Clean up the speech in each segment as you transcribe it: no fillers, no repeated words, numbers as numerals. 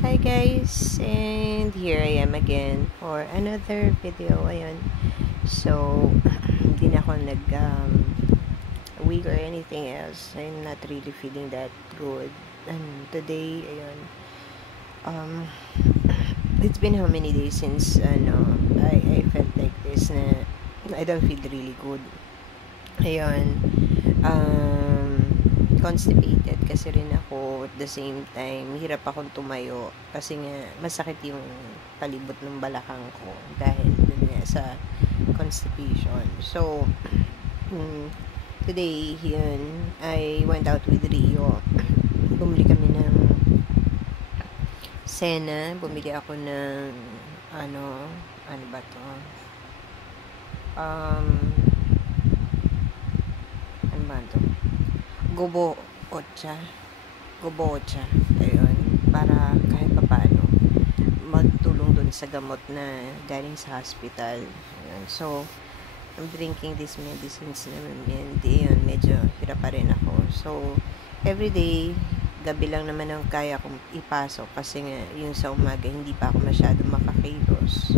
Hi guys, and here I am again for another video. Ayun. So, hindi na ako week or anything else. I'm not really feeling that good. And today, ayun, um, it's been how many days since, I felt like this na I don't feel really good. Ayun. Constipated kasi rin ako at the same time hirap akong tumayo kasi nga masakit yung palibot ng balakang ko dahil dun nga sa constipation. So today yun, I went out with Rio. Bumili kami ng Sena, bumili ako ng ano ba to, ano ba to, Gobo Ocha. Ayun. Para kahit paano magtulong dun sa gamot na galing sa hospital. Ayun. So, I'm drinking these medicines naman. And yun, medyo hirap pa rin ako. So, everyday, gabi lang naman ang kaya kong ipasok kasi nga, yung sa umaga, hindi pa ako masyado makakilos.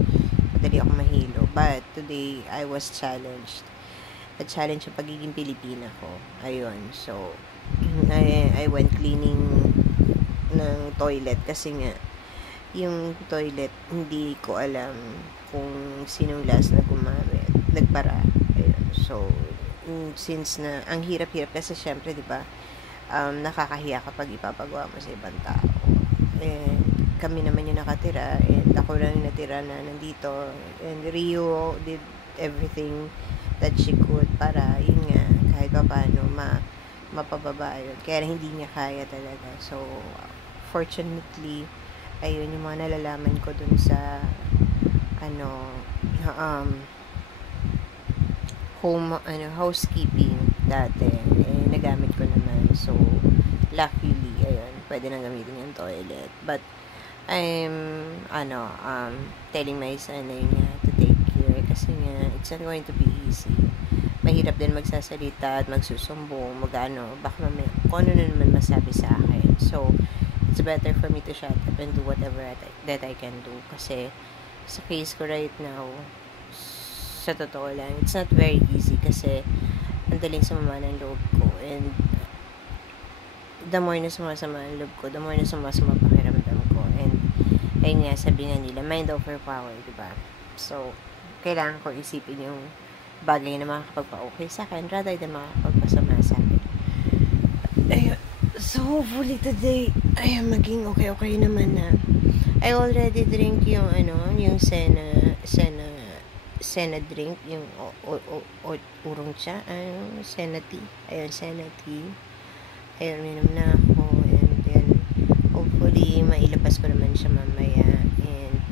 Madali ako mahilo. But, today, I was challenged. Challenge yung pagiging Pilipina ko. Ayun. So, I went cleaning ng toilet kasi nga, yung toilet, hindi ko alam kung sinong last na gumamit. Nagpara. Ayun. So, since na, ang hirap-hirap kasi syempre, di ba, nakakahiya kapag ipapagawa mo sa ibang tao. And, kami naman yung nakatira, and ako lang yung natira na nandito. And Rio did everything that she could para yun nga kahit pa paano mapababa yun, kaya hindi niya kaya talaga. So fortunately ayun yung mga nalalaman ko dun sa housekeeping dati, nagamit ko naman. So luckily ayun, pwede nang gamitin yung toilet. But I'm telling my son na yun nga to take care kasi nga it's not going to be easy. Mahirap din magsasalita at magsusumbong, baka mamaya kung ano na naman masabi sa akin. So it's better for me to shut up and do whatever that I can do kasi sa case ko right now, sa totoo lang, it's not very easy kasi ang daling sumama ng loob ko, and the more na sumasama ang loob ko, the more na sumasama pakiramdam ko. And ayun nga, sabi nga nila, mind over power, diba? So, kailangan ko isipin yung bagay na makakapagpa-okay sa akin rather than makakapagpasama sa akin. Ayun. So, hopefully today, maging okay naman na. I already drink yung Sena drink, yung urong cha, Sena tea. Ayun, Sena tea. Ayun, minom na ako, and then hopefully mailabas ko naman siya mamaya,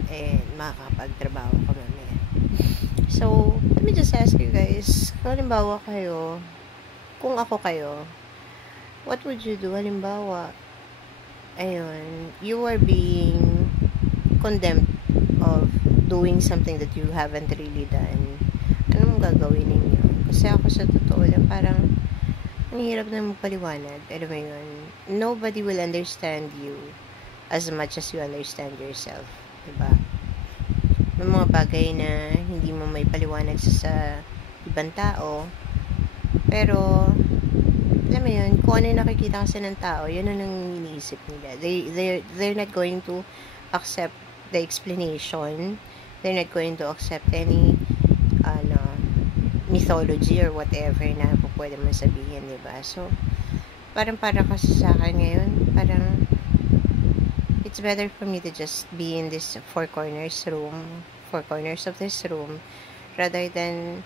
and makakapagtrabaho ko mamaya. So let me just ask you guys, halimbawa kung ako kayo, what would you do? Halimbawa, ayun, you are being condemned of doing something that you haven't really done. Anong gagawin ninyo? Kasi ako sa totoo lang, parang ang hirap na magpaliwanag. Alam mo yun, nobody will understand you as much as you understand yourself. Diba? May mga bagay na hindi mo may paliwanag sa ibang tao, pero alam mo yun, kung ano yung nakikita kasi ng tao, yun ang iniisip nila. They're not going to accept the explanation. They're not going to accept any mythology or whatever na pwede mo sabihin, diba? So, parang kasi sa akin ngayon, parang it's better for me to just be in this four corners of this room rather than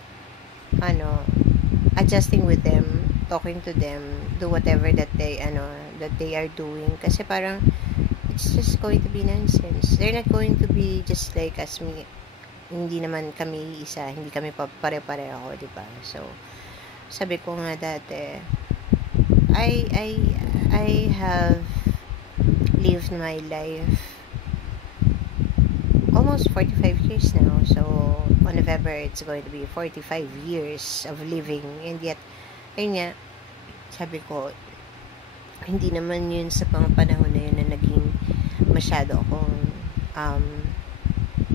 adjusting with them, talking to them, do whatever that they are doing, kasi parang it's just going to be nonsense. They're not going to be just like us. Hindi naman kami isa, hindi kami pare-pareho, diba? So sabi ko nga dati, I have lived my life almost 45 years now. So on November, it's going to be 45 years of living, and yet ayun nga, sabi ko, hindi naman yun sa panahon na yun na naging masyado akong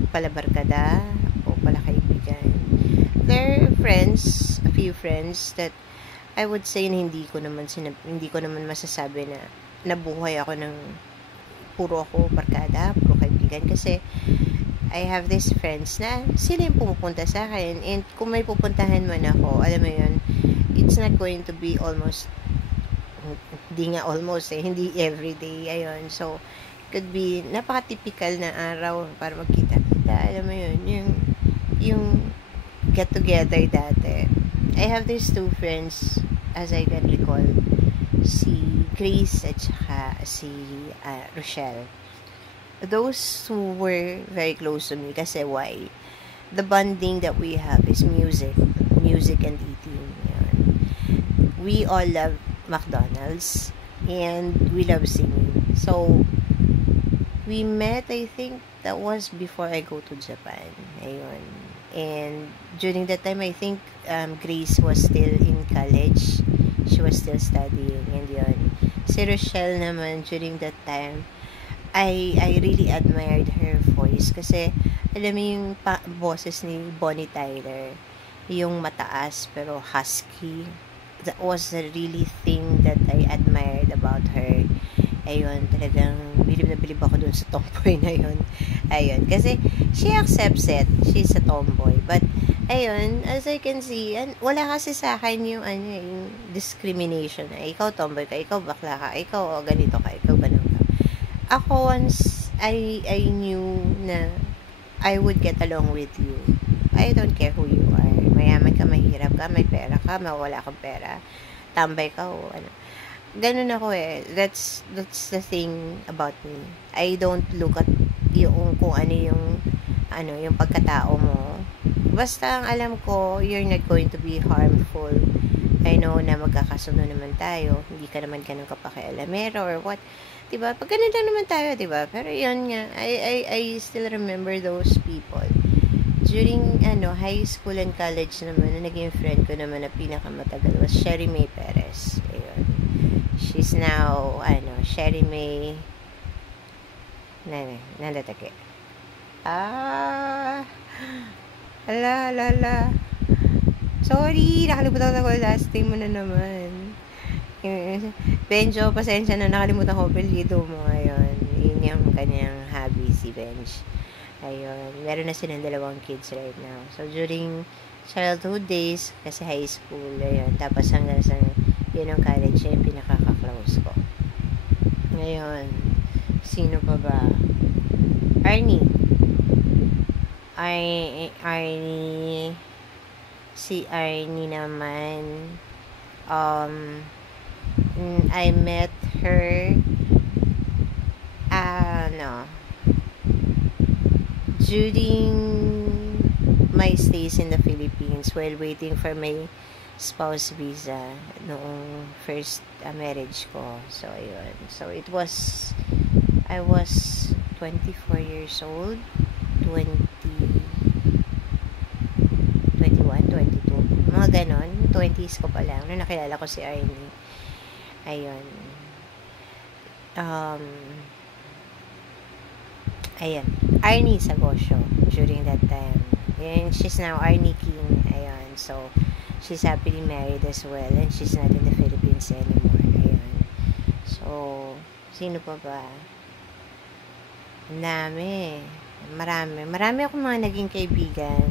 palabarkada o palakaibigan. There are friends, a few friends that I would say na hindi ko naman masasabi na nabuhay ako ng puro ako barkada, puro kaibigan, kasi I have these friends na sila yung pumupunta sa akin, and kung may pupuntahan man ako, alam mo yun, it's not going to be hindi everyday, ayun. So could be napaka-typical na araw para magkita-kita, alam mo yun, yung get together dati. I have these two friends, as I can recall, si Grace at saka si Rochelle. Those who were very close to me, kasi why? The bonding that we have is music and eating. Yan. We all love McDonald's and we love singing. So we met, I think that was before I go to Japan. Ayun. And during that time, I think Grace was still in college. She was still studying. And yun. Si Rochelle naman, during that time, I really admired her voice. Kasi, alam mo yung boses ni Bonnie Tyler, yung mataas pero husky. That was the really thing that I admired about her. Ayun, talagang bilib na bilib ako dun sa tomboy na yun. Ayun, kasi she accepts it. She's a tomboy. But, ayun, as I can see, wala kasi sa akin yung discrimination na ikaw tomboy ka, ikaw bakla ka, ikaw ganito ka, ikaw ganun ka. Ako, once I knew na I would get along with you. I don't care who you are. Mayaman ka, mahirap ka, may pera ka, mawala kang pera, tambay ka o ano. Ganun ako eh. That's the thing about me. I don't look at yung kung ano yung pagkatao mo. Basta ang alam ko, you're not going to be harmful. I know na magkakasundo naman tayo. Hindi ka naman ganun kapakialamero or what. Diba? Pag ganun lang naman tayo, diba? Pero yun nga, I still remember those people. During high school and college naman, na naging friend ko naman na pinakamatagal was Sherry May Perez. Ayun. She's now, Sherry May nandatake. Ala. Sorry, nakalimutan ko last time mo na naman. Benjo, pasensya na, nakalimutan ko apelyido mo ngayon. Yun yung kanyang hobby, si Benj. Ayun, meron na silang 2 kids right now. So, during childhood days, kasi high school, ayun, tapos hanggang sa yun ang college, yung pinakaka-close ko. Ngayon, sino pa ba? Arnie. Si Arnie naman, I met her, during my stays in the Philippines while waiting for my spouse visa noong first marriage ko. So, ayun. So, I was 24 years old, 21, 22, mga ganon, 20s ko pa lang, nung nakilala ko si Arnie. Ayun. Arnie Sagosyo during that time. And she's now Arnie King. Ayun. So, she's happily married as well. And she's not in the Philippines anymore. Ayun. So, sino pa ba? Marami akong mga naging kaibigan.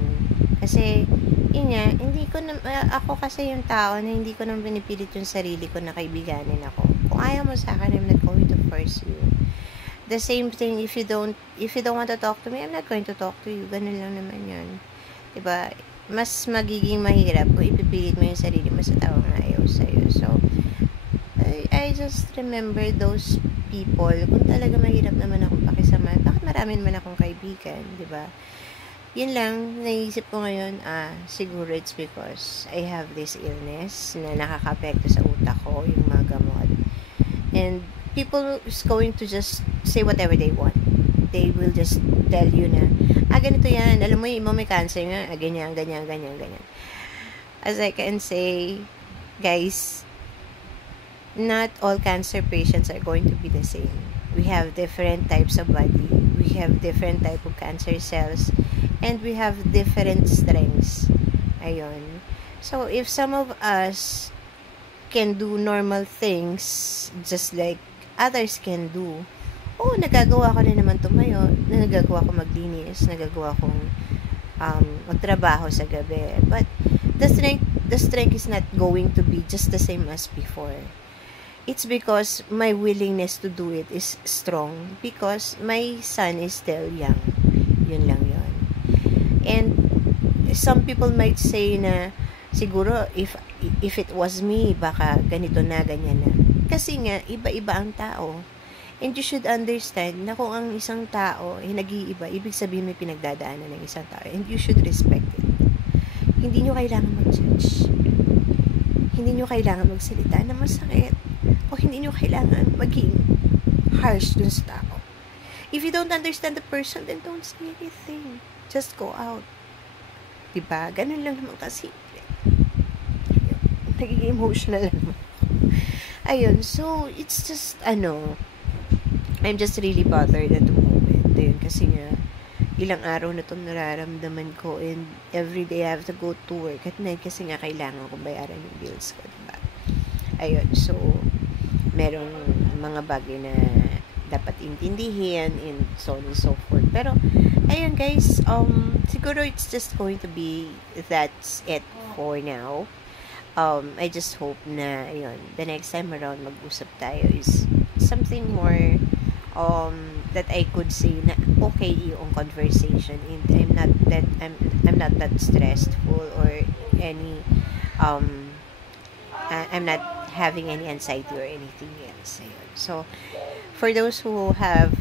Kasi, yun nga, ako kasi yung tao na hindi ko nang pinipilit yung sarili ko na kaibiganin ako. Kung ayaw mo sa akin, I'm not going to force you. The same thing, if you don't want to talk to me, I'm not going to talk to you. Ganun lang naman yun. Diba? Mas magiging mahirap kung ipipilit mo yung sarili mo sa taong ayaw sa'yo. So, I just remember those people. Kung talaga mahirap naman akong pakisama, bakit marami naman akong kaibigan, diba? Yun lang, naisip ko ngayon, siguro it's because I have this illness na nakaka-apekto sa utak ko, yung mga gamot. And people is going to just say whatever they want. They will just tell you na, ganito yan. Alam mo, yung may cancer nga, ganyan. As I can say, guys, not all cancer patients are going to be the same. We have different types of body. We have different type of cancer cells. And we have different strengths. Ayun. So, if some of us can do normal things just like others can do, nagagawa ko rin naman tumayo, nagagawa ko maglinis, nagagawa kong magtrabaho sa gabi. But the strength is not going to be just the same as before. It's because my willingness to do it is strong because my son is still young. Yun lang yun. And some people might say na siguro if it was me, baka ganito na, ganyan na. Kasi nga, iba-iba ang tao. And you should understand na kung ang isang tao ay nag-iiba, ibig sabihin may pinagdadaanan ng isang tao. And you should respect it. Hindi nyo kailangan mag-judge. Hindi nyo kailangan magsalita na masakit. O hindi nyo kailangan maging harsh dun sa tao. If you don't understand the person, then don't say anything. Just go out. Diba? Ganun lang naman kasi. Nagiging emotional lang. Ayun. So, it's just, I'm just really bothered at the moment. Ayun, kasi nga, ilang araw na itong nararamdaman ko and every day I have to go to work at night kasi nga kailangan kong bayaran yung bills ko. Diba? Ayun. So, merong mga bagay na dapat intindihin and so on and so forth. Pero, ayun guys, siguro it's just going to be that's it for now. I just hope na, ayun, the next time around mag-usap tayo is something more, that I could say na okay yung conversation and I'm not that stressful or any, I'm not having any anxiety or anything else. Ayun. So, for those who have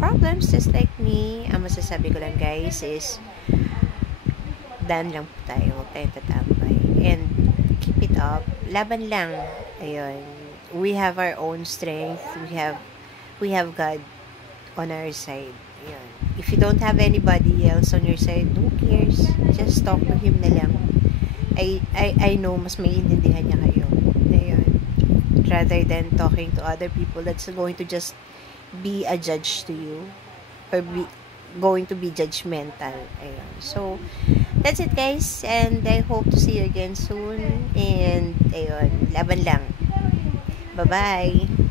problems just like me, ang masasabi ko lang guys is daan lang po tayo, huwag tayong tatambay and keep it up, laban lang. Ayun, we have our own strength, we have God on our side. Ayun. If you don't have anybody else on your side, who cares? Just talk to Him na lang. I know mas maiintindihan niya kayo. Ayun. Rather than talking to other people that's going to just be a judge to you or going to be judgmental. Ayun. So, that's it guys and I hope to see you again soon and ayun, laban lang. Bye-bye!